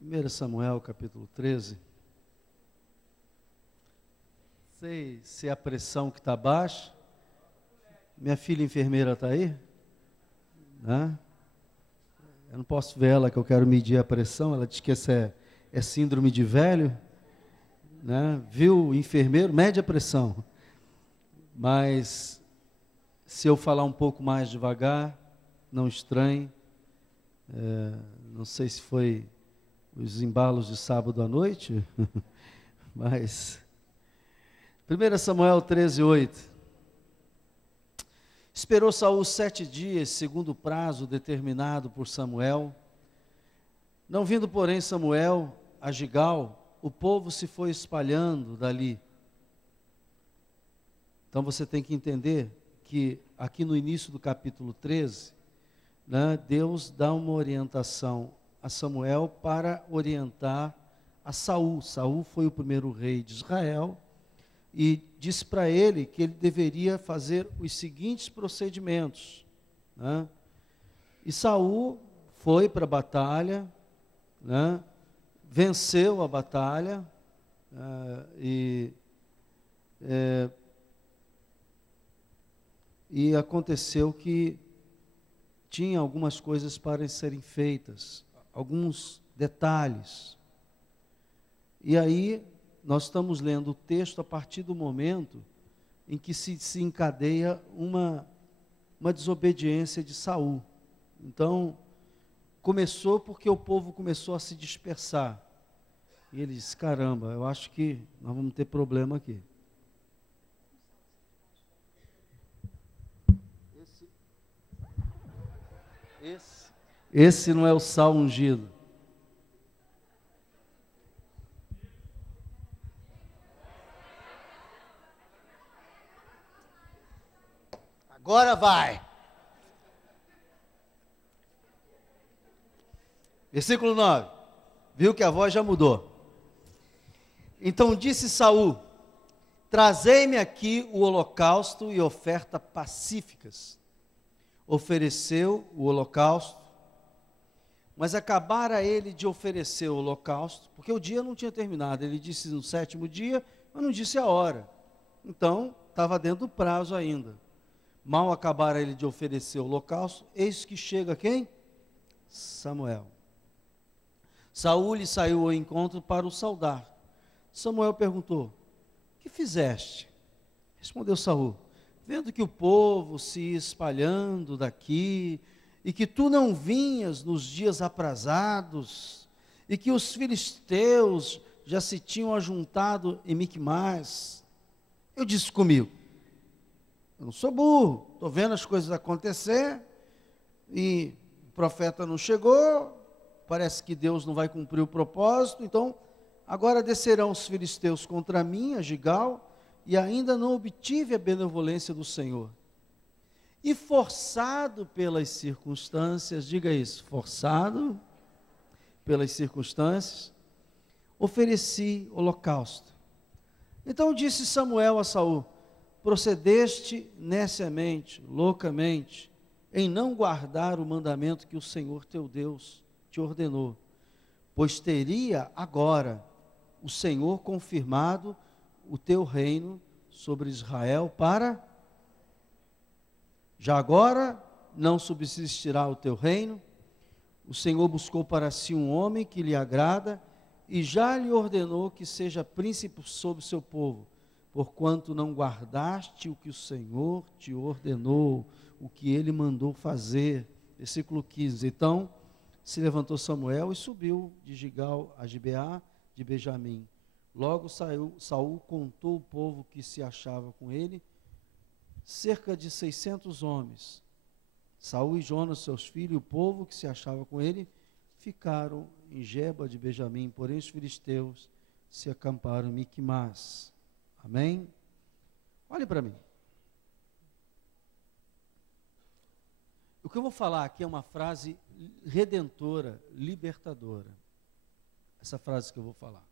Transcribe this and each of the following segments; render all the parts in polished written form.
1 Samuel, capítulo 13. Sei se é a pressão que está baixa. Minha filha enfermeira está aí? Né? Eu não posso ver ela, que eu quero medir a pressão. Ela diz que essa é síndrome de velho. Né? Viu o enfermeiro? Mede a pressão. Mas se eu falar um pouco mais devagar, não estranhe. Não sei se foi os embalos de sábado à noite, mas 1 Samuel 13:8. Esperou Saul 7 dias, segundo o prazo determinado por Samuel. Não vindo, porém, Samuel a Gigal, o povo se foi espalhando dali. Então você tem que entender que aqui no início do capítulo 13, né, Deus dá uma orientação a Samuel para orientar a Saul. Saul foi o primeiro rei de Israel e disse para ele que ele deveria fazer os seguintes procedimentos. Né? E Saul foi para a batalha, né? Venceu a batalha e aconteceu que tinha algumas coisas para serem feitas, alguns detalhes. E aí, nós estamos lendo o texto a partir do momento em que se encadeia uma desobediência de Saul. Então, começou porque o povo começou a se dispersar. E ele disse, caramba, eu acho que nós vamos ter problema aqui. Esse não é o sal ungido. Agora vai. Versículo 9. Viu que a voz já mudou. Então disse Saul: trazei-me aqui o holocausto e oferta pacíficas. Ofereceu o holocausto, mas acabara ele de oferecer o holocausto, porque o dia não tinha terminado. Ele disse no 7º dia, mas não disse a hora. Então, estava dentro do prazo ainda. Mal acabara ele de oferecer o holocausto, eis que chega quem? Samuel. Saul lhe saiu ao encontro para o saudar. Samuel perguntou: que fizeste? Respondeu Saul: vendo que o povo se ia espalhando daqui, e que tu não vinhas nos dias aprazados, e que os filisteus já se tinham ajuntado em Micmás, eu disse comigo: eu não sou burro, estou vendo as coisas acontecer, e o profeta não chegou, parece que Deus não vai cumprir o propósito, então agora descerão os filisteus contra mim, a Gigal, e ainda não obtive a benevolência do Senhor. E forçado pelas circunstâncias, diga isso, forçado pelas circunstâncias, ofereci holocausto. Então disse Samuel a Saul: procedeste neciamente, loucamente, em não guardar o mandamento que o Senhor teu Deus te ordenou, pois teria agora o Senhor confirmado o teu reino sobre Israel para... Já agora não subsistirá o teu reino. O Senhor buscou para si um homem que lhe agrada e já lhe ordenou que seja príncipe sobre o seu povo, porquanto não guardaste o que o Senhor te ordenou, o que ele mandou fazer. Versículo 15. Então se levantou Samuel e subiu de Gigal a Gibeá de Benjamim. Logo Saul contou o povo que se achava com ele, cerca de 600 homens. Saul e Jonas, seus filhos, e o povo que se achava com ele, ficaram em Geba de Benjamim, porém os filisteus se acamparam em Micmás. Amém? Olhe para mim. O que eu vou falar aqui é uma frase redentora, libertadora. Essa frase que eu vou falar.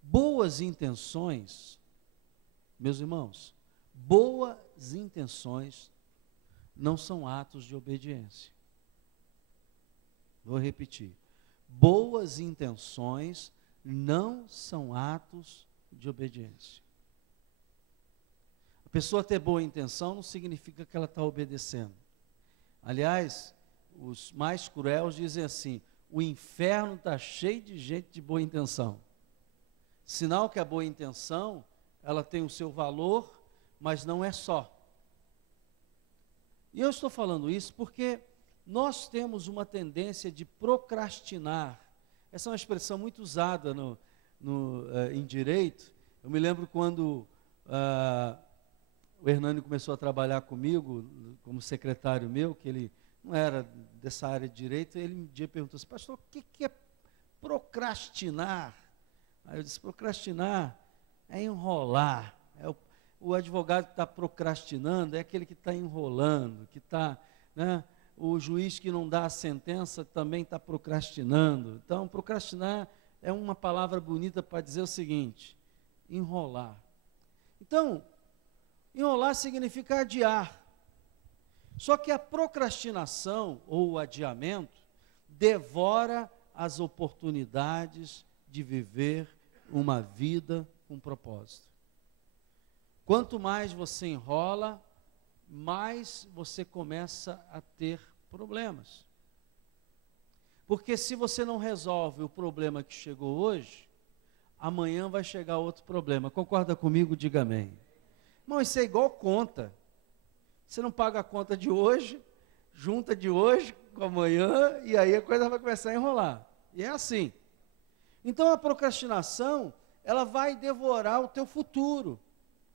Boas intenções, meus irmãos, boas intenções não são atos de obediência. Vou repetir. Boas intenções não são atos de obediência. A pessoa ter boa intenção não significa que ela está obedecendo. Aliás, os mais cruéis dizem assim: o inferno está cheio de gente de boa intenção. Sinal que a boa intenção, ela tem o seu valor, mas não é só. E eu estou falando isso porque nós temos uma tendência de procrastinar. Essa é uma expressão muito usada em direito. Eu me lembro quando o Hernani começou a trabalhar comigo, como secretário meu, que ele não era dessa área de direito, ele um dia perguntou assim: pastor, o que é procrastinar? Aí eu disse: procrastinar é enrolar. O advogado que está procrastinando é aquele que está enrolando, que está, né? O juiz que não dá a sentença também está procrastinando. Então, procrastinar é uma palavra bonita para dizer o seguinte: enrolar. Então, enrolar significa adiar. Só que a procrastinação ou o adiamento devora as oportunidades de viver uma vida com propósito. Quanto mais você enrola, mais você começa a ter problemas. Porque se você não resolve o problema que chegou hoje, amanhã vai chegar outro problema. Concorda comigo? Diga amém. Irmão, isso é igual conta. Você não paga a conta de hoje, junta de hoje com amanhã, e aí a coisa vai começar a enrolar. E é assim. Então a procrastinação, ela vai devorar o teu futuro.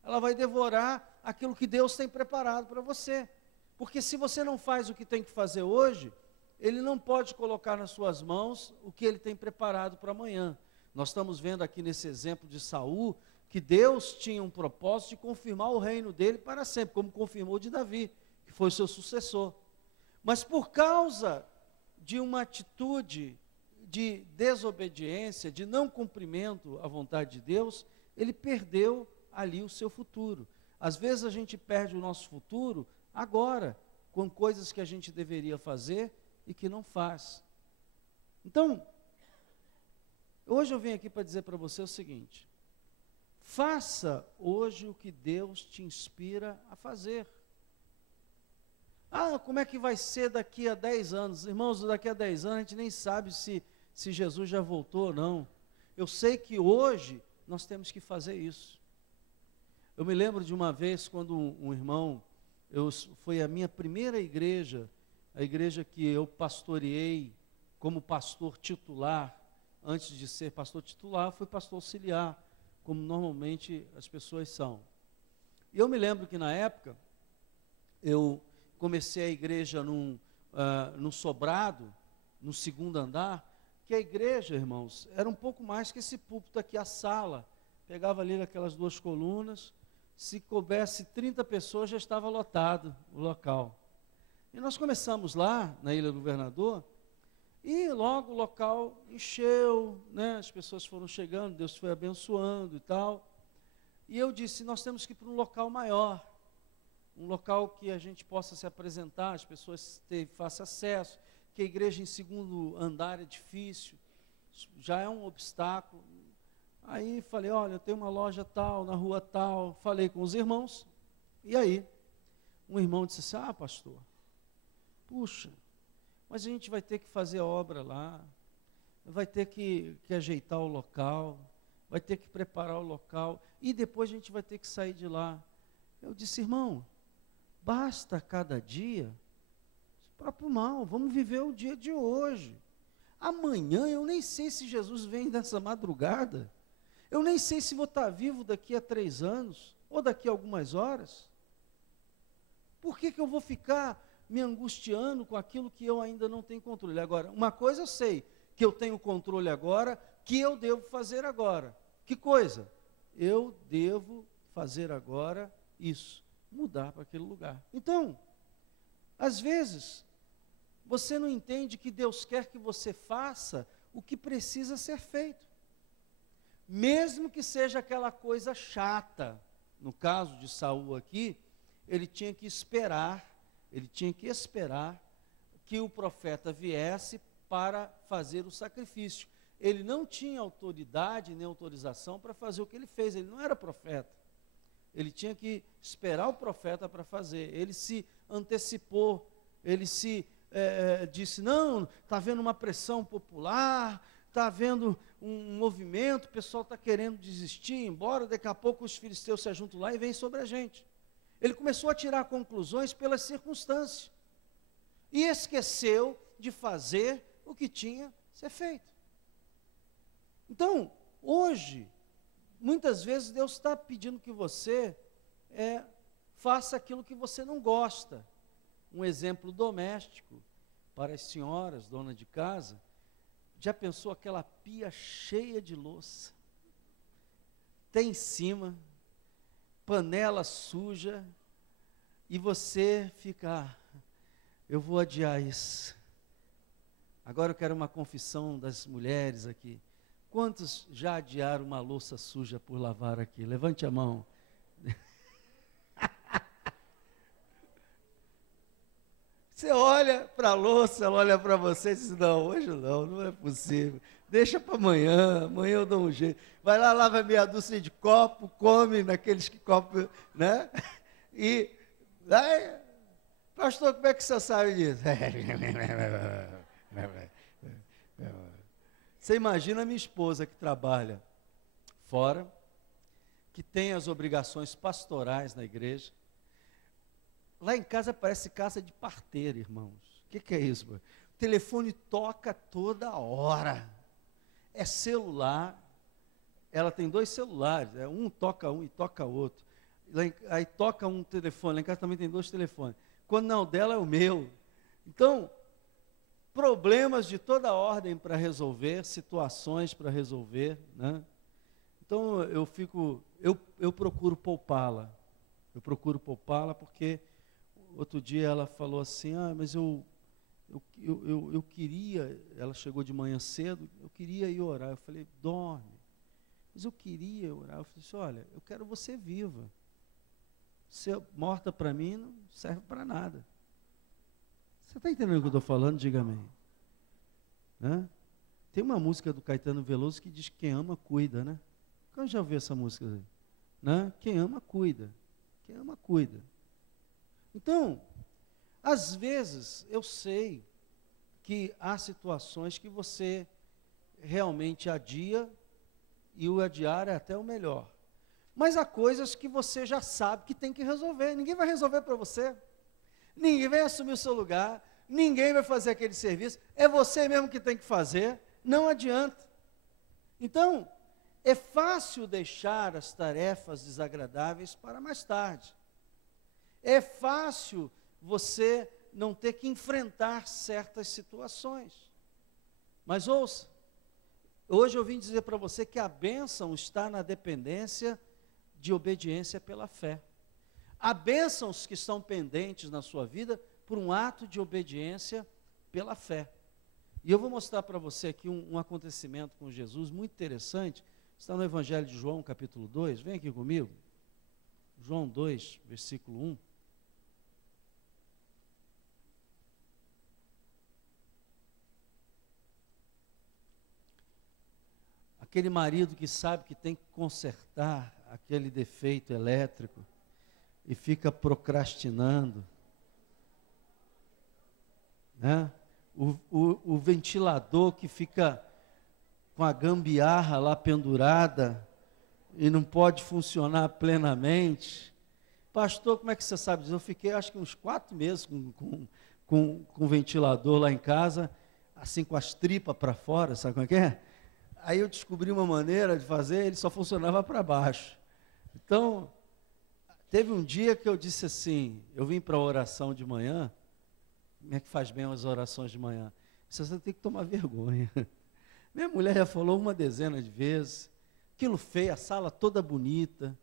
Ela vai devorar aquilo que Deus tem preparado para você. Porque se você não faz o que tem que fazer hoje, Ele não pode colocar nas suas mãos o que Ele tem preparado para amanhã. Nós estamos vendo aqui nesse exemplo de Saul, que Deus tinha um propósito de confirmar o reino dele para sempre, como confirmou de Davi, que foi o seu sucessor. Mas por causa de uma atitude de desobediência, de não cumprimento à vontade de Deus, ele perdeu ali o seu futuro. Às vezes a gente perde o nosso futuro agora, com coisas que a gente deveria fazer e que não faz. Então, hoje eu venho aqui para dizer para você o seguinte: faça hoje o que Deus te inspira a fazer. Ah, como é que vai ser daqui a 10 anos? Irmãos, daqui a 10 anos a gente nem sabe se Jesus já voltou ou não. Eu sei que hoje nós temos que fazer isso. Eu me lembro de uma vez quando um irmão, foi a minha primeira igreja, a igreja que eu pastoreei como pastor titular. Antes de ser pastor titular, fui pastor auxiliar, como normalmente as pessoas são. E eu me lembro que na época, eu comecei a igreja num sobrado, no segundo andar, que a igreja, irmãos, era um pouco mais que esse púlpito aqui, a sala. Pegava ali aquelas 2 colunas, se coubesse 30 pessoas, já estava lotado o local. E nós começamos lá, na Ilha do Governador, e logo o local encheu, né? As pessoas foram chegando, Deus foi abençoando e tal. E eu disse: nós temos que ir para um local maior, um local que a gente possa se apresentar, as pessoas façam acesso, que a igreja em segundo andar é difícil, já é um obstáculo. Aí falei: olha, eu tenho uma loja tal, na rua tal. Falei com os irmãos, e aí um irmão disse assim: ah, pastor, puxa, mas a gente vai ter que fazer obra lá, vai ter que ajeitar o local, vai ter que preparar o local, e depois a gente vai ter que sair de lá. Eu disse: irmão, basta cada dia próprio mal, vamos viver o dia de hoje. Amanhã eu nem sei se Jesus vem nessa madrugada, eu nem sei se vou estar vivo daqui a 3 anos, ou daqui a algumas horas. Por que eu vou ficar me angustiando com aquilo que eu ainda não tenho controle? Agora, uma coisa eu sei, que eu tenho controle agora, que eu devo fazer agora. Que coisa? Eu devo fazer agora isso, mudar para aquele lugar. Então, às vezes, você não entende que Deus quer que você faça o que precisa ser feito. Mesmo que seja aquela coisa chata. No caso de Saul aqui, ele tinha que esperar que o profeta viesse para fazer o sacrifício. Ele não tinha autoridade nem autorização para fazer o que ele fez, ele não era profeta. Ele tinha que esperar o profeta para fazer. Ele se antecipou, ele se disse, não, está havendo uma pressão popular, está havendo um movimento, o pessoal está querendo desistir, embora daqui a pouco os filisteus se ajuntam lá e vêm sobre a gente. Ele começou a tirar conclusões pelas circunstâncias e esqueceu de fazer o que tinha que ser feito. Então, hoje, muitas vezes Deus está pedindo que você faça aquilo que você não gosta. Um exemplo doméstico para as senhoras, dona de casa. Já pensou aquela pia cheia de louça? Tem em cima, panela suja, e você fica, eu vou adiar isso. Agora eu quero uma confissão das mulheres aqui. Quantos já adiaram uma louça suja por lavar aqui? Levante a mão. Você olha para a louça, ela olha para você e diz, não, hoje não é possível. Deixa para amanhã, amanhã eu dou um jeito. Vai lá, lava meia dúzia de copo, come naqueles que copo, né? E, aí, pastor, como é que você sabe disso? Você imagina a minha esposa que trabalha fora, que tem as obrigações pastorais na igreja. Lá em casa parece casa de parteira, irmãos. O que é isso? O telefone toca toda hora. É celular. Ela tem 2 celulares. Um toca um e toca outro. Aí toca um telefone. Lá em casa também tem 2 telefones. Quando não, dela é o meu. Então, problemas de toda ordem para resolver, situações para resolver, né? Então eu procuro poupá-la. Eu procuro poupá-la porque outro dia ela falou assim, mas eu queria, ela chegou de manhã cedo, eu queria ir orar. Eu falei, dorme. Mas eu queria orar. Eu falei assim, olha, eu quero você viva. Você morta para mim não serve para nada. Você está entendendo o que eu estou falando? Diga amém. Né? Tem uma música do Caetano Veloso que diz que quem ama, cuida, né? Quem já ouviu essa música? Né? Quem ama, cuida. Quem ama, cuida. Então, às vezes, eu sei que há situações que você realmente adia, e o adiar é até o melhor. Mas há coisas que você já sabe que tem que resolver. Ninguém vai resolver para você. Ninguém vai assumir o seu lugar. Ninguém vai fazer aquele serviço. É você mesmo que tem que fazer. Não adianta. Então, é fácil deixar as tarefas desagradáveis para mais tarde. É fácil você não ter que enfrentar certas situações. Mas ouça, hoje eu vim dizer para você que a bênção está na dependência de obediência pela fé. Há bênçãos que estão pendentes na sua vida por um ato de obediência pela fé. E eu vou mostrar para você aqui um acontecimento com Jesus muito interessante. Está no Evangelho de João, capítulo 2. Vem aqui comigo. João 2, versículo 1. Aquele marido que sabe que tem que consertar aquele defeito elétrico e fica procrastinando, né? O ventilador que fica com a gambiarra lá pendurada e não pode funcionar plenamente. Pastor, como é que você sabe disso? Eu fiquei acho que uns 4 meses com o ventilador lá em casa, assim com as tripas para fora, sabe como é que é? Aí eu descobri uma maneira de fazer, ele só funcionava para baixo. Então, teve um dia que eu disse assim, eu vim para a oração de manhã, como é que faz bem as orações de manhã? Você tem que tomar vergonha. Minha mulher já falou 10 de vezes, aquilo feio, a sala toda bonita,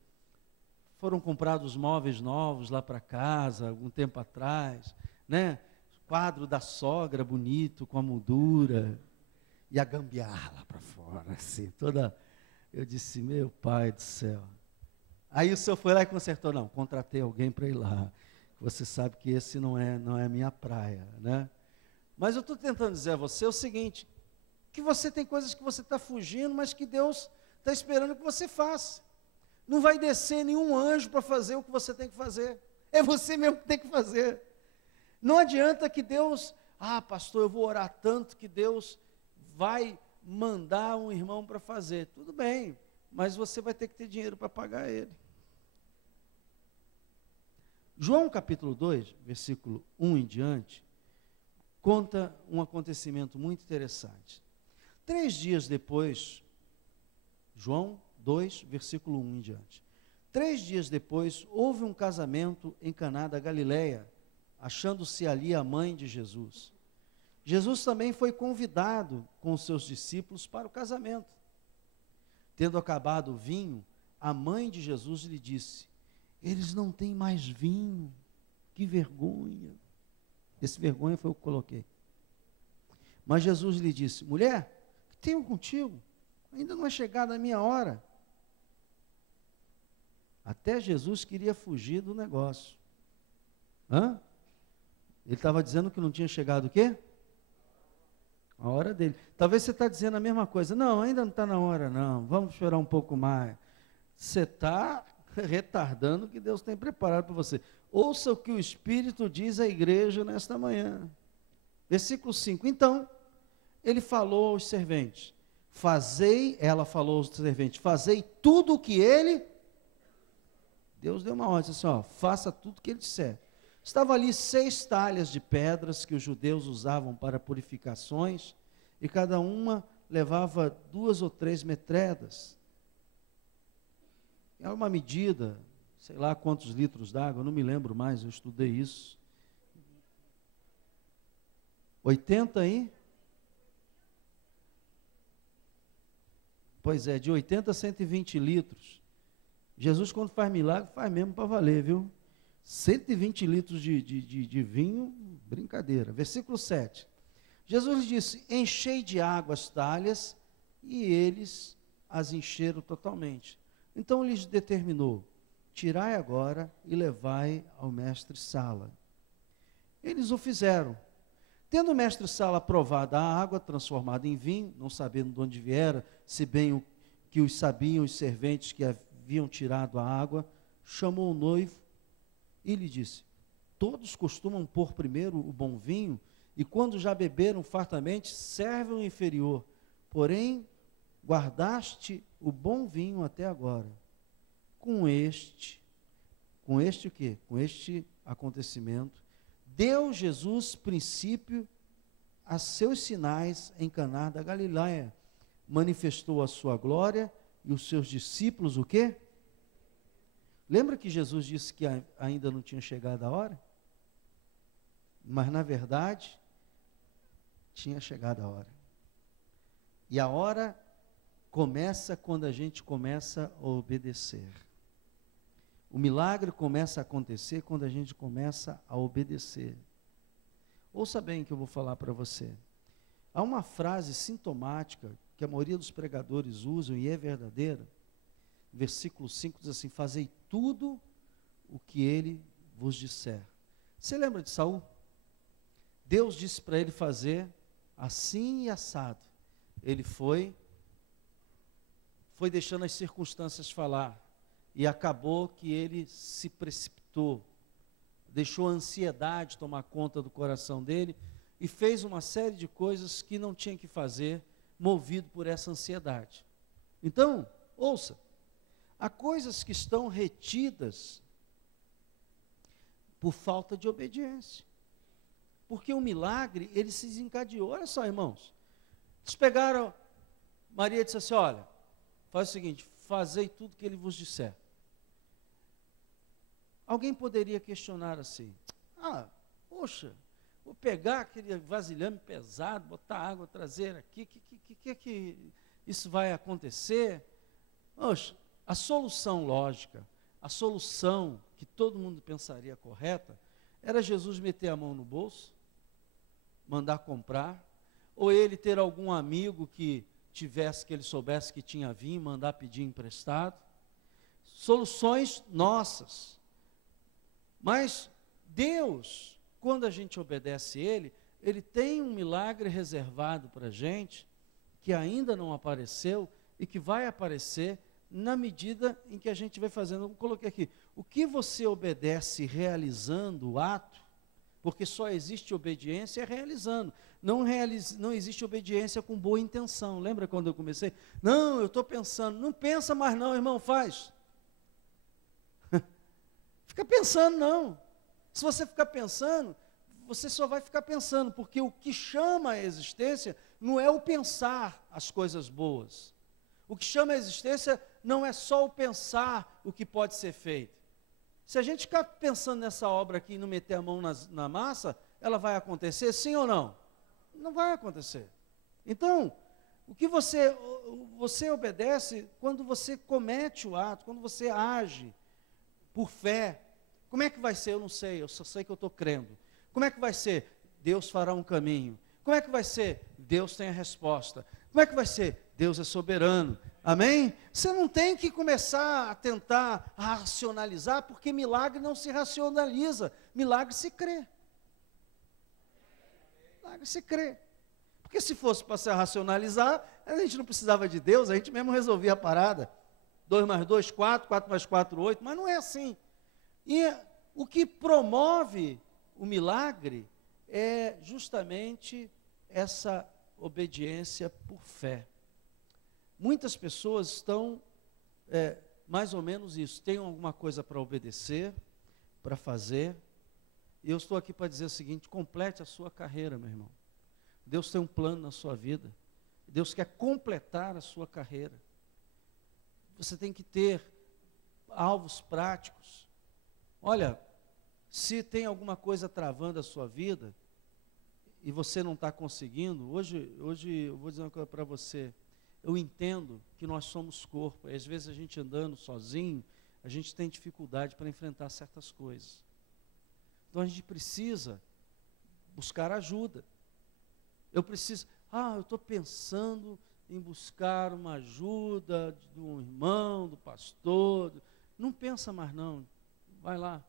foram comprados móveis novos lá para casa, algum tempo atrás, né? Quadro da sogra bonito, com a moldura, e a gambiarra lá para fora, assim, toda. Eu disse, meu pai do céu. Aí o senhor foi lá e consertou, não, contratei alguém para ir lá. Você sabe que esse não é a minha praia, né? Mas eu estou tentando dizer a você o seguinte, que você tem coisas que você está fugindo, mas que Deus está esperando que você faça. Não vai descer nenhum anjo para fazer o que você tem que fazer. É você mesmo que tem que fazer. Não adianta que Deus, pastor, eu vou orar tanto que Deus vai mandar um irmão para fazer. Tudo bem, mas você vai ter que ter dinheiro para pagar ele. João capítulo 2, versículo 1 em diante, conta um acontecimento muito interessante. 3 dias depois, João 2, versículo 1 em diante. 3 dias depois, houve um casamento em Caná da Galileia, achando-se ali a mãe de Jesus. Jesus também foi convidado com os seus discípulos para o casamento. Tendo acabado o vinho, a mãe de Jesus lhe disse: eles não têm mais vinho, que vergonha. Esse vergonha foi o que coloquei. Mas Jesus lhe disse: mulher, o que tenho contigo? Ainda não é chegada a minha hora. Até Jesus queria fugir do negócio. Ele estava dizendo que não tinha chegado o quê? A hora dele. Talvez você está dizendo a mesma coisa. Não, ainda não está na hora, não. Vamos esperar um pouco mais. Você está retardando o que Deus tem preparado para você. Ouça o que o Espírito diz à igreja nesta manhã. Versículo 5. Então, ele falou aos serventes. Ela falou aos serventes, fazei tudo o que ele... Deus deu uma ordem, assim, faça tudo o que ele disser. Estava ali 6 talhas de pedras que os judeus usavam para purificações, e cada uma levava 2 ou 3 metredas. É uma medida, sei lá quantos litros d'água, não me lembro mais, eu estudei isso. 80 aí? Pois é, de 80 a 120 litros. Jesus, quando faz milagre, faz mesmo para valer, viu? 120 litros de vinho, brincadeira. Versículo 7. Jesus lhe disse: enchei de água as talhas, e eles as encheram totalmente. Então lhes determinou: tirai agora e levai ao mestre-sala. Eles o fizeram. Tendo o mestre-sala provado a água transformada em vinho, não sabendo de onde viera, se bem o que os sabiam os serventes que haviam tirado a água, chamou o noivo e lhe disse: todos costumam pôr primeiro o bom vinho, e quando já beberam fartamente, servem o inferior. Porém, guardaste o bom vinho até agora. Com este o quê? Com este acontecimento, deu Jesus princípio a seus sinais em Caná da Galileia. Manifestou a sua glória, e os seus discípulos o quê? Lembra que Jesus disse que ainda não tinha chegado a hora? Mas na verdade, tinha chegado a hora. E a hora começa quando a gente começa a obedecer. O milagre começa a acontecer quando a gente começa a obedecer. Ouça bem o que eu vou falar para você. Há uma frase sintomática que a maioria dos pregadores usam e é verdadeira. Versículo 5 diz assim: fazei tudo o que ele vos disser. Você lembra de Saul? Deus disse para ele fazer assim e assado. Ele foi deixando as circunstâncias falar, e acabou que ele se precipitou, deixou a ansiedade tomar conta do coração dele, e fez uma série de coisas que não tinha que fazer, movido por essa ansiedade. Então, ouça, há coisas que estão retidas por falta de obediência, porque o milagre, ele se desencadeou. Olha só, irmãos, eles pegaram, Maria disse assim: olha, faz o seguinte, fazei tudo que ele vos disser. Alguém poderia questionar assim: poxa, vou pegar aquele vasilhame pesado, botar água, trazer aqui, que isso vai acontecer? Poxa, a solução lógica, a solução que todo mundo pensaria correta, era Jesus meter a mão no bolso, mandar comprar, ou ele ter algum amigo que ele soubesse que tinha vinho, mandar pedir emprestado. Soluções nossas. Mas Deus, quando a gente obedece Ele, Ele tem um milagre reservado para a gente, que ainda não apareceu e que vai aparecer na medida em que a gente vai fazendo. Eu coloquei aqui, o que você obedece realizando o ato, porque só existe obediência realizando, não existe obediência com boa intenção. Lembra quando eu comecei? Não, eu estou pensando. Não pensa mais não, irmão, faz. Fica pensando não. Se você ficar pensando, você só vai ficar pensando, porque o que chama a existência não é o pensar as coisas boas. O que chama a existência não é só o pensar o que pode ser feito. Se a gente ficar pensando nessa obra aqui e não meter a mão na massa, ela vai acontecer, sim ou não? Não vai acontecer. Então, o que você obedece quando você comete o ato, quando você age por fé. Como é que vai ser? Eu não sei, eu só sei que eu estou crendo. Como é que vai ser? Deus fará um caminho. Como é que vai ser? Deus tem a resposta. Como é que vai ser? Deus é soberano. Amém? Você não tem que começar a tentar racionalizar, porque milagre não se racionaliza, milagre se crê. Milagre se crê. Porque se fosse para se racionalizar, a gente não precisava de Deus, a gente mesmo resolvia a parada. 2 mais 2, 4, 4 mais 4, 8, mas não é assim. E o que promove o milagre é justamente essa obediência por fé. Muitas pessoas estão, mais ou menos isso, têm alguma coisa para obedecer, para fazer, e eu estou aqui para dizer o seguinte: complete a sua carreira, meu irmão. Deus tem um plano na sua vida, Deus quer completar a sua carreira. Você tem que ter alvos práticos. Olha, se tem alguma coisa travando a sua vida, e você não está conseguindo, hoje eu vou dizer uma coisa para você. Eu entendo que nós somos corpo, e às vezes a gente andando sozinho, a gente tem dificuldade para enfrentar certas coisas. Então a gente precisa buscar ajuda. Eu estou pensando em buscar uma ajuda de um irmão, do pastor. Não pensa mais não, vai lá,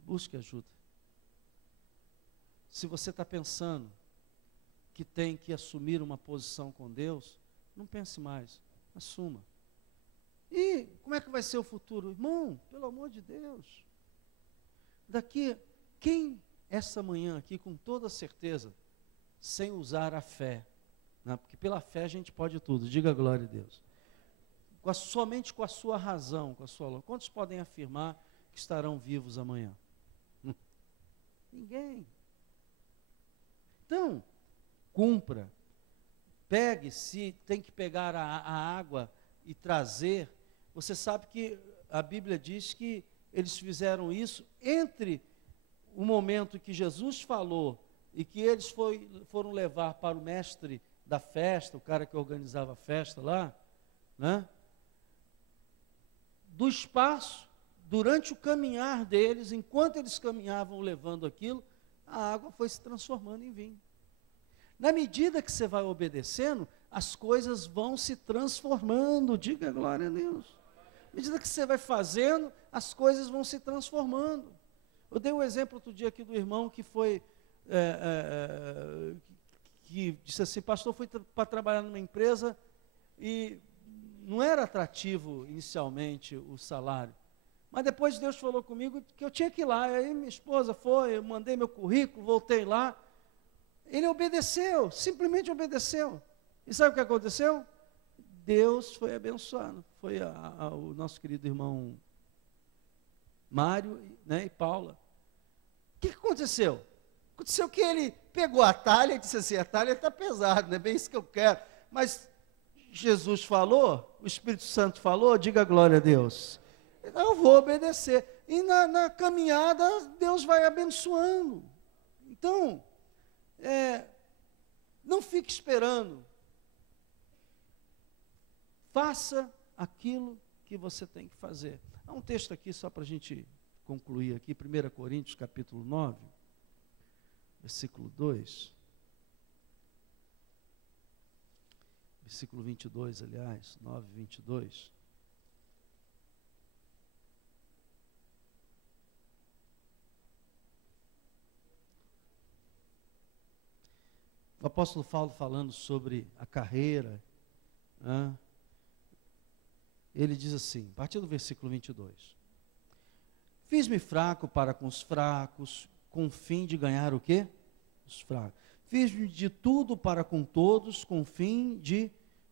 busque ajuda. Se você está pensando que tem que assumir uma posição com Deus, não pense mais, assuma. E como é que vai ser o futuro? Irmão, pelo amor de Deus, quem essa manhã aqui, com toda certeza, sem usar a fé, né? Porque pela fé a gente pode tudo, diga glória a Deus, somente com a sua razão, com a sua lógica, quantos podem afirmar que estarão vivos amanhã? Ninguém. Então, cumpra, pegue, se tem que pegar a água e trazer. Você sabe que a Bíblia diz que eles fizeram isso entre o momento que Jesus falou e que eles foram levar para o mestre da festa, o cara que organizava a festa lá, né? Do espaço, durante o caminhar deles, enquanto eles caminhavam levando aquilo, a água foi se transformando em vinho. Na medida que você vai obedecendo, as coisas vão se transformando, diga glória a Deus. À medida que você vai fazendo, as coisas vão se transformando. Eu dei um exemplo outro dia aqui do irmão que foi, que disse assim: pastor, fui para trabalhar numa empresa e não era atrativo inicialmente o salário. Mas depois Deus falou comigo que eu tinha que ir lá. Aí minha esposa foi, eu mandei meu currículo, voltei lá. Ele obedeceu, simplesmente obedeceu. E sabe o que aconteceu? Deus foi abençoando. Foi o nosso querido irmão Mário, né, e Paula. O que aconteceu? Aconteceu que ele pegou a talha e disse assim: a talha está pesada, não é bem isso que eu quero. Mas Jesus falou, o Espírito Santo falou, diga glória a Deus. Eu vou obedecer. E na caminhada, Deus vai abençoando. Então, não fique esperando. Faça aquilo que você tem que fazer. Há um texto aqui, só para a gente concluir aqui, 1 Coríntios, capítulo 9, versículo 2. Versículo 22, aliás, 9, 22. o apóstolo Paulo falando sobre a carreira, né? Ele diz assim, a partir do versículo 22, fiz-me fraco para com os fracos, com o fim de ganhar o quê? Os fracos. Fiz-me de tudo para com todos, com o fim de,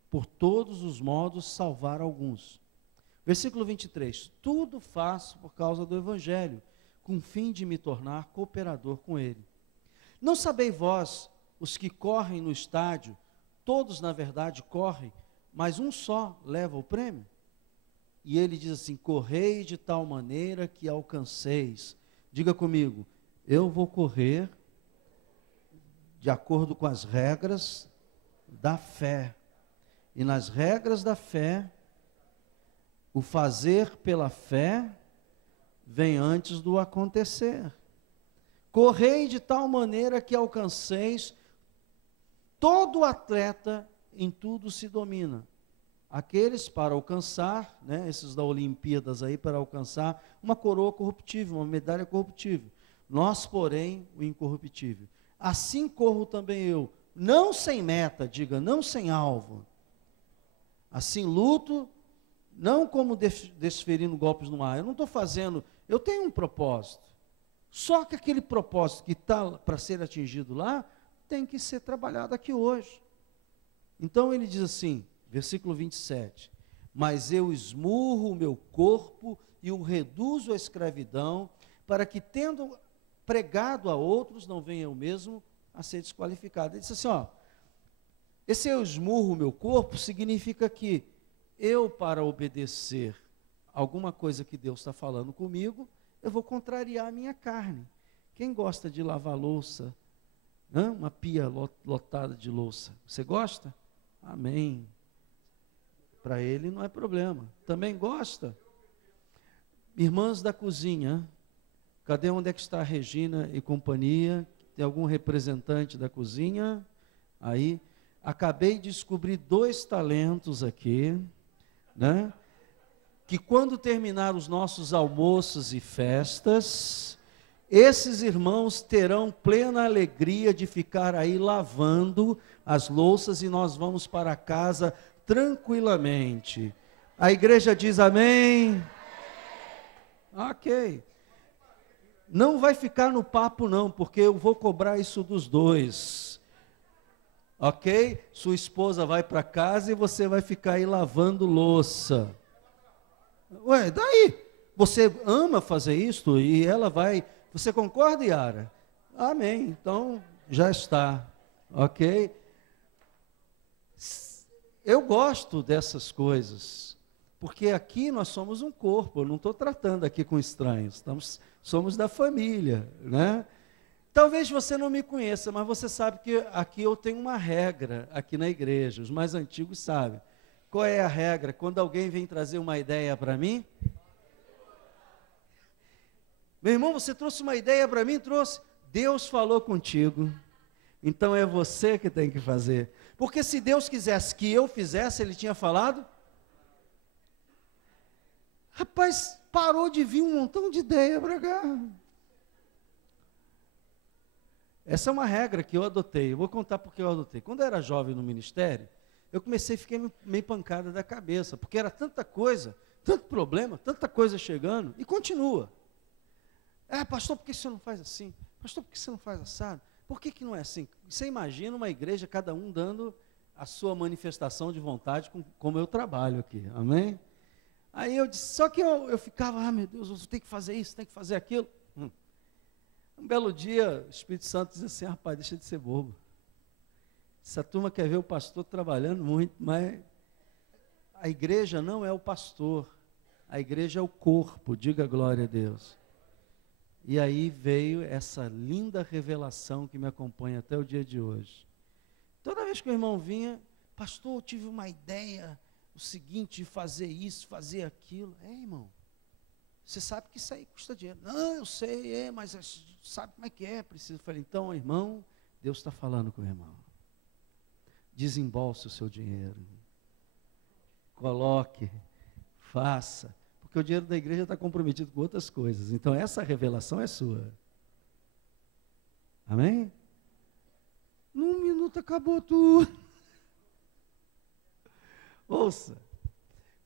por todos os modos, salvar alguns. Versículo 23, tudo faço por causa do Evangelho, com o fim de me tornar cooperador com ele. Não sabeis vós, os que correm no estádio, todos na verdade correm, mas um só leva o prêmio? E ele diz assim, correi de tal maneira que alcanceis. Diga comigo, eu vou correr de acordo com as regras da fé. E nas regras da fé, o fazer pela fé vem antes do acontecer. Correi de tal maneira que alcanceis. Todo atleta em tudo se domina. Aqueles para alcançar, né, esses da Olimpíadas aí, para alcançar uma coroa corruptível, uma medalha corruptível. Nós, porém, o incorruptível. Assim corro também eu, não sem meta, diga, não sem alvo. Assim luto, não como desferindo golpes no ar. Eu não estou fazendo, eu tenho um propósito. Só que aquele propósito que está para ser atingido lá, tem que ser trabalhado aqui hoje. Então ele diz assim, versículo 27, mas eu esmurro o meu corpo e o reduzo à escravidão, para que tendo pregado a outros, não venha eu mesmo a ser desqualificado. Ele disse assim, ó, esse eu esmurro o meu corpo, significa que eu, para obedecer alguma coisa que Deus está falando comigo, eu vou contrariar a minha carne. Quem gosta de lavar louça, né? Uma pia lotada de louça, você gosta? Amém. Para ele não é problema. Também gosta? Irmãs da cozinha, cadê onde é que está a Regina e companhia? Tem algum representante da cozinha? Aí, acabei de descobrir 2 talentos aqui, né? Que quando terminar os nossos almoços e festas, esses irmãos terão plena alegria de ficar aí lavando as louças e nós vamos para casa tranquilamente. A igreja diz amém? Ok. Não vai ficar no papo não, porque eu vou cobrar isso dos 2. Ok? Sua esposa vai para casa e você vai ficar aí lavando louça. Ué, daí? Você ama fazer isso e ela vai... Você concorda, Yara? Amém. Então, já está. Ok? Eu gosto dessas coisas, porque aqui nós somos um corpo, eu não estou tratando aqui com estranhos, somos da família, né? Talvez você não me conheça, mas você sabe que aqui eu tenho uma regra, aqui na igreja, os mais antigos sabem. Qual é a regra? Quando alguém vem trazer uma ideia para mim, meu irmão, você trouxe uma ideia para mim? Trouxe. Deus falou contigo, então é você que tem que fazer. Porque se Deus quisesse que eu fizesse, Ele tinha falado? Rapaz, parou de vir um montão de ideia para cá. Essa é uma regra que eu adotei, eu vou contar porque eu adotei. Quando eu era jovem no ministério, eu comecei a ficar meio pancada da cabeça, porque era tanta coisa, tanto problema, tanta coisa chegando, e continua. Pastor, por que você não faz assim? Pastor, por que você não faz assado? Por que não é assim? Você imagina uma igreja, cada um dando a sua manifestação de vontade, como eu trabalho aqui, amém? Aí eu disse, só que eu ficava, meu Deus, eu tenho que fazer isso, tenho que fazer aquilo. Um belo dia, o Espírito Santo diz assim, rapaz, deixa de ser bobo. Essa turma quer ver o pastor trabalhando muito, mas a igreja não é o pastor, a igreja é o corpo, diga glória a Deus. E aí veio essa linda revelação que me acompanha até o dia de hoje. Toda vez que o irmão vinha, pastor, eu tive uma ideia, o seguinte, de fazer isso, fazer aquilo. Irmão, você sabe que isso aí custa dinheiro. Não, eu sei, mas sabe como é que é? Preciso. Eu falei, então, irmão, Deus está falando com o irmão. Desembolse o seu dinheiro. Coloque, faça. Porque o dinheiro da igreja está comprometido com outras coisas. Então, essa revelação é sua. Amém? Num minuto minutos acabou tudo. Ouça,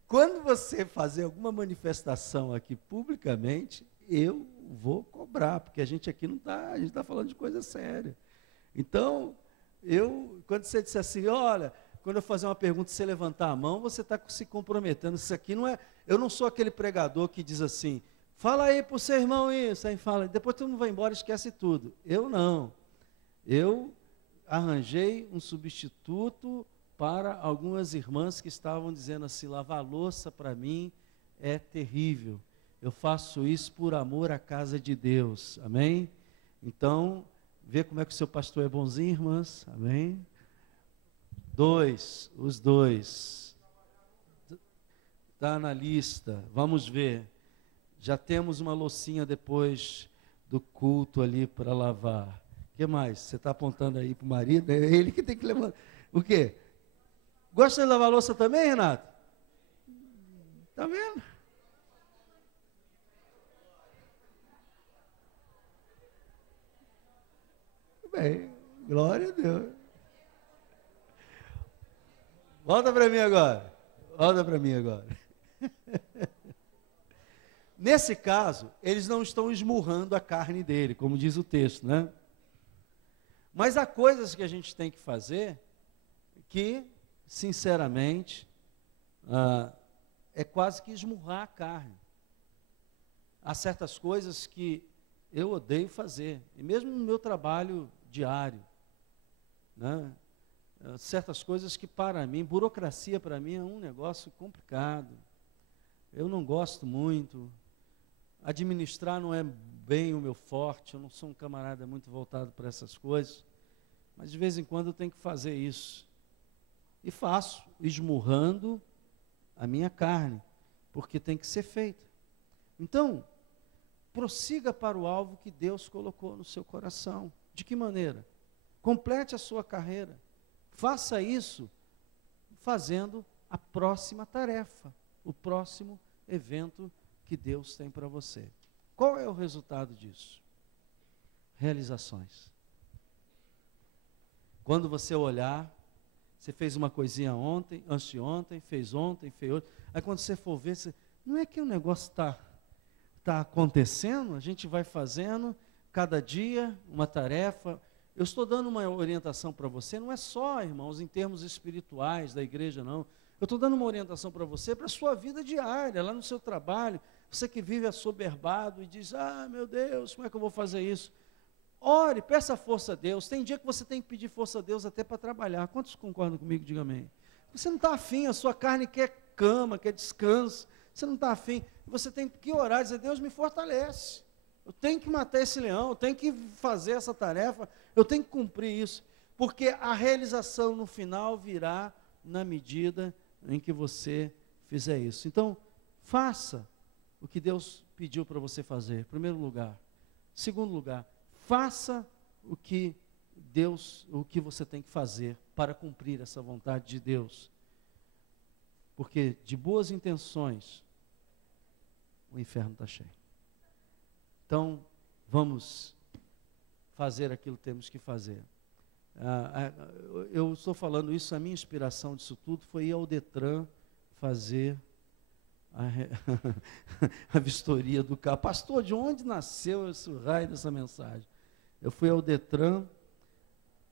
quando você fazer alguma manifestação aqui publicamente, eu vou cobrar, porque a gente aqui não está, a gente está falando de coisa séria. Então, quando você disser assim, olha, quando eu fazer uma pergunta, você levantar a mão, você está se comprometendo. Isso aqui não é, eu não sou aquele pregador que diz assim, fala aí para o seu irmão isso, aí fala, depois todo mundo vai embora e esquece tudo. Eu não. Eu arranjei um substituto para algumas irmãs que estavam dizendo assim, lavar louça para mim é terrível. Eu faço isso por amor à casa de Deus. Amém? Então, vê como é que o seu pastor é bonzinho, irmãs. Amém? Os dois. Está na lista. Vamos ver. Já temos uma loucinha depois do culto ali para lavar. O que mais? Você está apontando aí para o marido? É ele que tem que levantar. O quê? Gosta de lavar louça também, Renato? Está vendo? Bem, glória a Deus. Volta para mim agora. Volta para mim agora. Nesse caso, eles não estão esmurrando a carne dele, como diz o texto, né? Mas há coisas que a gente tem que fazer que, sinceramente, é quase que esmurrar a carne. Há certas coisas que eu odeio fazer, e mesmo no meu trabalho diário, né? Certas coisas que para mim, burocracia para mim é um negócio complicado, eu não gosto muito, administrar não é bem o meu forte, eu não sou um camarada muito voltado para essas coisas, mas de vez em quando eu tenho que fazer isso, e faço, esmurrando a minha carne, porque tem que ser feito. Então, prossiga para o alvo que Deus colocou no seu coração. De que maneira? Complete a sua carreira. Faça isso fazendo a próxima tarefa, o próximo evento que Deus tem para você. Qual é o resultado disso? Realizações. Quando você olhar, você fez uma coisinha ontem, anteontem, fez ontem, fez hoje. Aí quando você for ver, não é que o negócio está acontecendo, a gente vai fazendo cada dia uma tarefa. Eu estou dando uma orientação para você, não é só, irmãos, em termos espirituais da igreja, não. Eu estou dando uma orientação para você, para a sua vida diária, lá no seu trabalho. Você que vive assoberbado e diz, meu Deus, como é que eu vou fazer isso? Ore, peça força a Deus. Tem dia que você tem que pedir força a Deus até para trabalhar. Quantos concordam comigo? Diga amém. Você não está afim, a sua carne quer cama, quer descanso. Você não está afim. Você tem que orar, dizer, Deus me fortalece. Eu tenho que matar esse leão, eu tenho que fazer essa tarefa, eu tenho que cumprir isso. Porque a realização no final virá na medida em que você fizer isso. Então, faça o que Deus pediu para você fazer, em primeiro lugar. Segundo lugar, faça o que você tem que fazer para cumprir essa vontade de Deus. Porque de boas intenções, o inferno está cheio. Então, vamos fazer aquilo que temos que fazer. Eu estou falando isso, a minha inspiração disso tudo foi ir ao Detran fazer a vistoria do carro. Pastor, de onde nasceu esse raio dessa mensagem? Eu fui ao Detran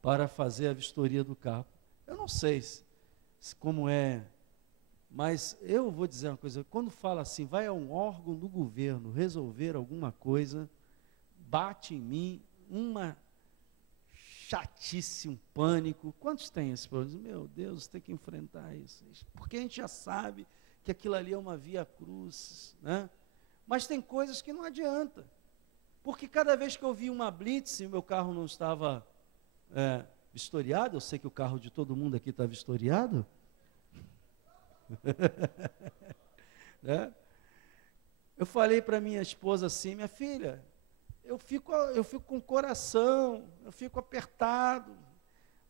para fazer a vistoria do carro. Eu não sei como é, mas eu vou dizer uma coisa, quando fala assim, vai a um órgão do governo resolver alguma coisa, bate em mim uma chatice, um pânico. Quantos têm esse problema? Meu Deus, tem que enfrentar isso. Porque a gente já sabe que aquilo ali é uma via cruz, né? Mas tem coisas que não adianta. Porque cada vez que eu vi uma blitz e o meu carro não estava vistoriado, eu sei que o carro de todo mundo aqui está vistoriado, né? Eu falei para minha esposa assim, minha filha, eu fico com o coração, eu fico apertado,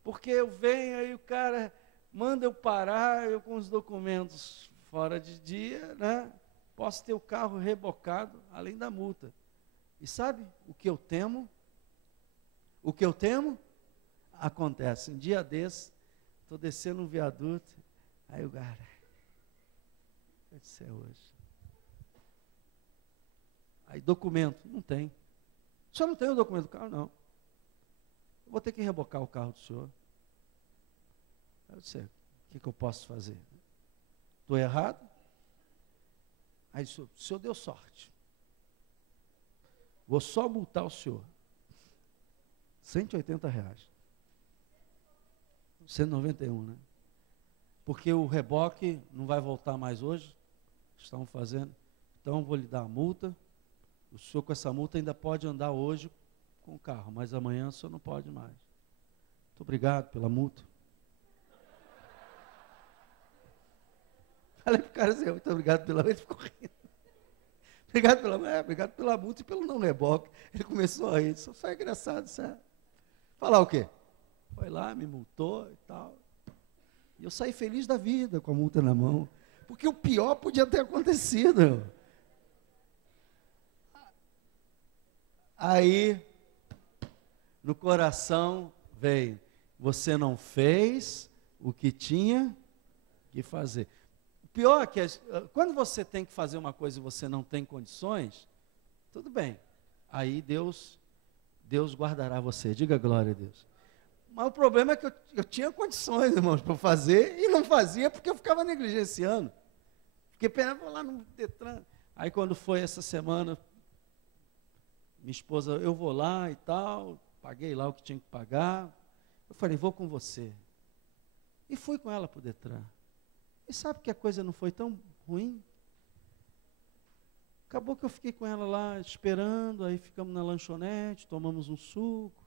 porque eu venho aí o cara manda eu parar, eu com os documentos fora de dia, né? Posso ter o carro rebocado, além da multa. E sabe o que eu temo? O que eu temo? acontece. Um dia desse, estou descendo um viaduto, aí o cara, vai ser hoje. Aí documento, não tem. O senhor não tem o documento do carro? Não. Eu vou ter que rebocar o carro do senhor. Eu disse, o que eu posso fazer? Estou errado? Aí o senhor deu sorte. Vou só multar o senhor. R$180. 191, né? Porque o reboque não vai voltar mais hoje. Estão fazendo. Então, vou lhe dar a multa. O senhor com essa multa ainda pode andar hoje com o carro, mas amanhã o senhor não pode mais. Muito obrigado pela multa. Falei para o cara assim, muito obrigado pela multa, ele ficou rindo. Obrigado pela multa e pelo não reboque. Ele começou a rir, isso foi engraçado, sabe? Falar o quê? Foi lá, me multou e tal. E eu saí feliz da vida com a multa na mão, porque o pior podia ter acontecido. Aí, no coração veio, você não fez o que tinha que fazer. O pior é que, quando você tem que fazer uma coisa e você não tem condições, tudo bem. Aí Deus guardará você. Diga glória a Deus. Mas o problema é que eu tinha condições, irmãos, para fazer, e não fazia porque eu ficava negligenciando. Fiquei pensando, lá no Detran. Aí quando foi essa semana, minha esposa, eu vou lá e tal, paguei lá o que tinha que pagar. Eu falei, vou com você. E fui com ela para o Detran. E sabe que a coisa não foi tão ruim? Acabou que eu fiquei com ela lá esperando, aí ficamos na lanchonete, tomamos um suco,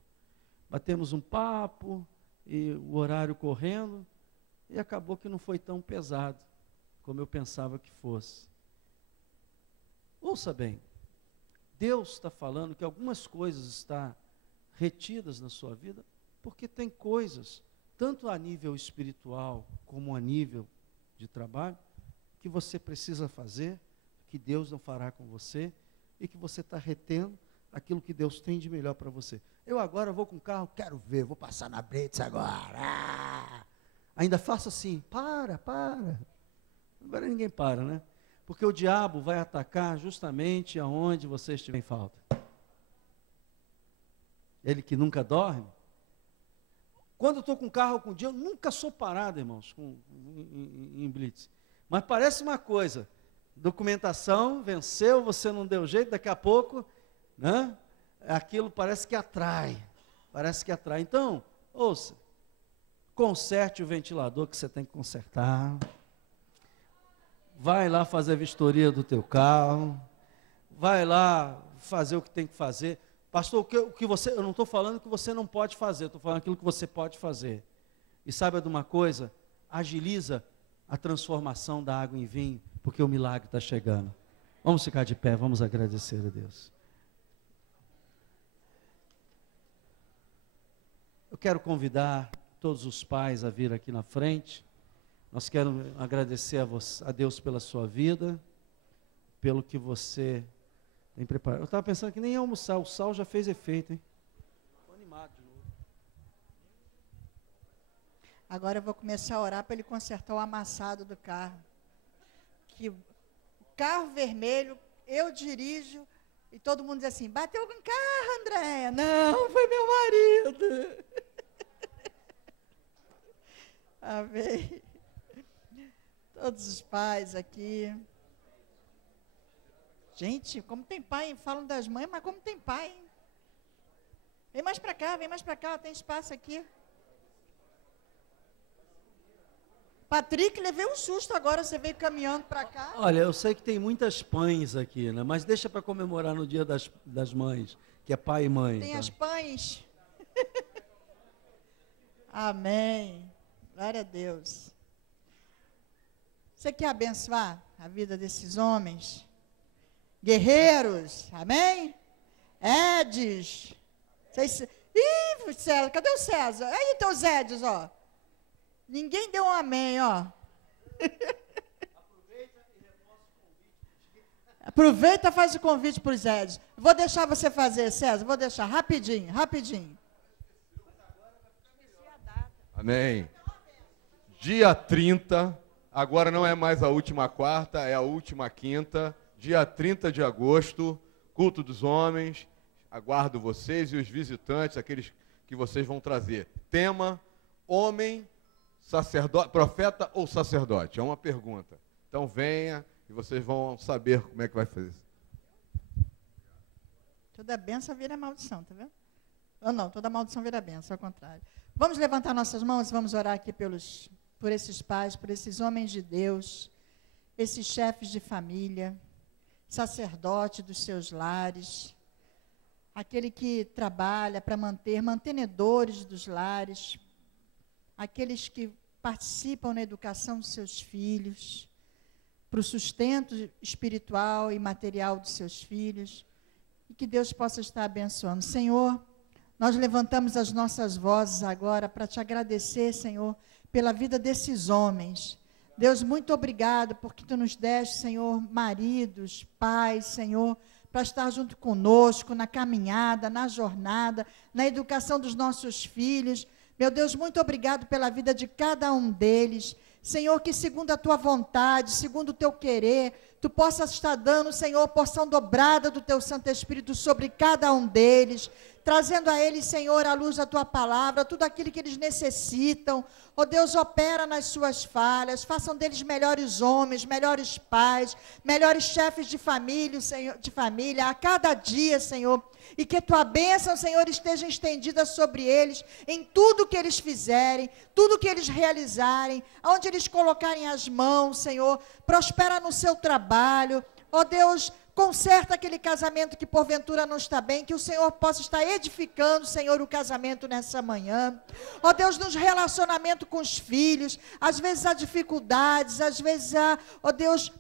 batemos um papo, e o horário correndo, e acabou que não foi tão pesado como eu pensava que fosse. Ouça bem, Deus está falando que algumas coisas estão retidas na sua vida, porque tem coisas, tanto a nível espiritual como a nível de trabalho, que você precisa fazer, que Deus não fará com você, e que você está retendo aquilo que Deus tem de melhor para você. Eu agora vou com o carro, quero ver, vou passar na Blitz agora. Ainda faço assim, para. Agora ninguém para, né? Porque o diabo vai atacar justamente aonde você estiver em falta. Ele que nunca dorme. Quando eu estou com o carro com o dia, eu nunca sou parado, irmãos, em Blitz. Mas parece uma coisa, documentação, venceu, você não deu jeito, daqui a pouco, né? Aquilo parece que atrai. Então, ouça, conserte o ventilador que você tem que consertar. Vai lá fazer a vistoria do teu carro. Vai lá fazer o que tem que fazer. Pastor, o que você, eu não estou falando que você não pode fazer, estou falando aquilo que você pode fazer. E saiba de uma coisa, agiliza a transformação da água em vinho, porque o milagre está chegando. Vamos ficar de pé, vamos agradecer a Deus. Eu quero convidar todos os pais a vir aqui na frente. Nós queremos agradecer a Deus pela sua vida, pelo que você tem preparado. Eu estava pensando que nem ia almoçar, o sal já fez efeito, hein? Estou animado de novo. Agora eu vou começar a orar para ele consertar o amassado do carro. Que o carro vermelho, eu dirijo, e todo mundo diz assim, bateu com o carro, Andréia. Não, foi meu marido. Amém. Todos os pais aqui. Gente, como tem pai, falam das mães, mas como tem pai, hein? Vem mais para cá, tem espaço aqui. Patrick, levei um susto agora, você veio caminhando para cá. Olha, eu sei que tem muitas pães aqui, né? Mas deixa para comemorar no dia das mães, que é pai e mãe. Tem tá? as pães. Amém. Glória a Deus. Você quer abençoar a vida desses homens? Guerreiros, amém? Edes. Ih, César, cadê o César? Aí, então, os Edes, ó. Ninguém deu um amém, ó. Aproveita e faz o convite para os Edes. Vou deixar você fazer, César, vou deixar, rapidinho. Amém. Dia 30, agora não é mais a última quarta, é a última quinta. Dia 30 de agosto, culto dos homens. Aguardo vocês e os visitantes, aqueles que vocês vão trazer. Tema: homem, sacerdote, profeta ou sacerdote? É uma pergunta. Então venha e vocês vão saber como é que vai fazer. Toda bênção vira maldição, tá vendo? Ou não, toda maldição vira bênção, ao contrário. Vamos levantar nossas mãos e vamos orar aqui por esses pais, por esses homens de Deus, esses chefes de família, sacerdote dos seus lares, aquele que trabalha para mantenedores dos lares, aqueles que participam na educação dos seus filhos, para o sustento espiritual e material dos seus filhos, e que Deus possa estar abençoando. Senhor, nós levantamos as nossas vozes agora para te agradecer, Senhor, pela vida desses homens. Deus, muito obrigado porque tu nos deste, Senhor, maridos, pais, Senhor, para estar junto conosco na caminhada, na jornada, na educação dos nossos filhos. Meu Deus, muito obrigado pela vida de cada um deles. Senhor, que segundo a tua vontade, segundo o teu querer, tu possas estar dando, Senhor, porção dobrada do teu Santo Espírito sobre cada um deles, trazendo a eles, Senhor, à luz da tua palavra, tudo aquilo que eles necessitam. Ó Deus, opera nas suas falhas, façam deles melhores homens, melhores pais, melhores chefes de família, Senhor, de família, a cada dia, Senhor, e que tua bênção, Senhor, esteja estendida sobre eles, em tudo que eles fizerem, tudo que eles realizarem, aonde eles colocarem as mãos, Senhor, prospera no seu trabalho. Ó Deus, conserta aquele casamento que porventura não está bem, que o Senhor possa estar edificando, Senhor, o casamento nessa manhã. Ó Deus, nos relacionamentos com os filhos, às vezes há dificuldades, às vezes há, ó Deus,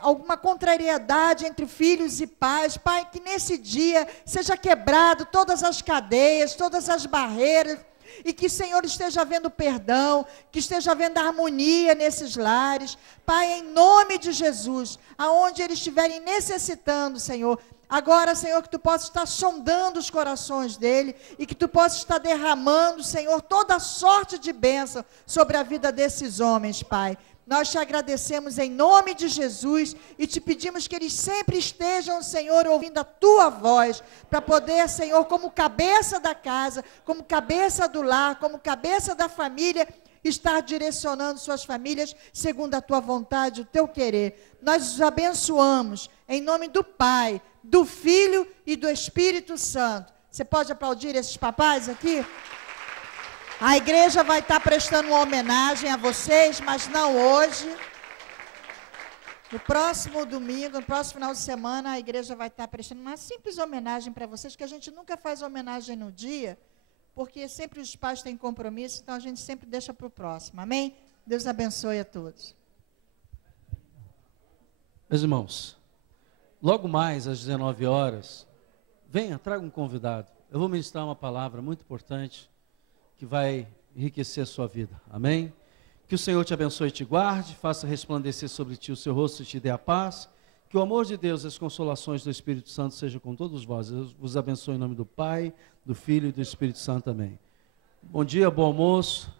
alguma contrariedade entre filhos e pais. Pai, que nesse dia seja quebrado todas as cadeias, todas as barreiras, e que, Senhor, esteja havendo perdão, que esteja havendo harmonia nesses lares. Pai, em nome de Jesus, aonde eles estiverem necessitando, Senhor, agora, Senhor, que tu possa estar sondando os corações dele, e que tu possa estar derramando, Senhor, toda sorte de bênção sobre a vida desses homens, Pai. Nós te agradecemos em nome de Jesus e te pedimos que eles sempre estejam, Senhor, ouvindo a tua voz, para poder, Senhor, como cabeça da casa, como cabeça do lar, como cabeça da família, estar direcionando suas famílias segundo a tua vontade, o teu querer. Nós os abençoamos em nome do Pai, do Filho e do Espírito Santo. Você pode aplaudir esses papais aqui? A igreja vai estar prestando uma homenagem a vocês, mas não hoje. No próximo domingo, no próximo final de semana, a igreja vai estar prestando uma simples homenagem para vocês, que a gente nunca faz homenagem no dia, porque sempre os pais têm compromisso, então a gente sempre deixa para o próximo. Amém? Deus abençoe a todos. Meus irmãos, logo mais às 19 horas, venha, traga um convidado. Eu vou ministrar uma palavra muito importante, que vai enriquecer a sua vida, amém? Que o Senhor te abençoe e te guarde, faça resplandecer sobre ti o seu rosto e te dê a paz, que o amor de Deus e as consolações do Espírito Santo sejam com todos vós. Eu vos abençoe em nome do Pai, do Filho e do Espírito Santo, amém. Bom dia, bom almoço.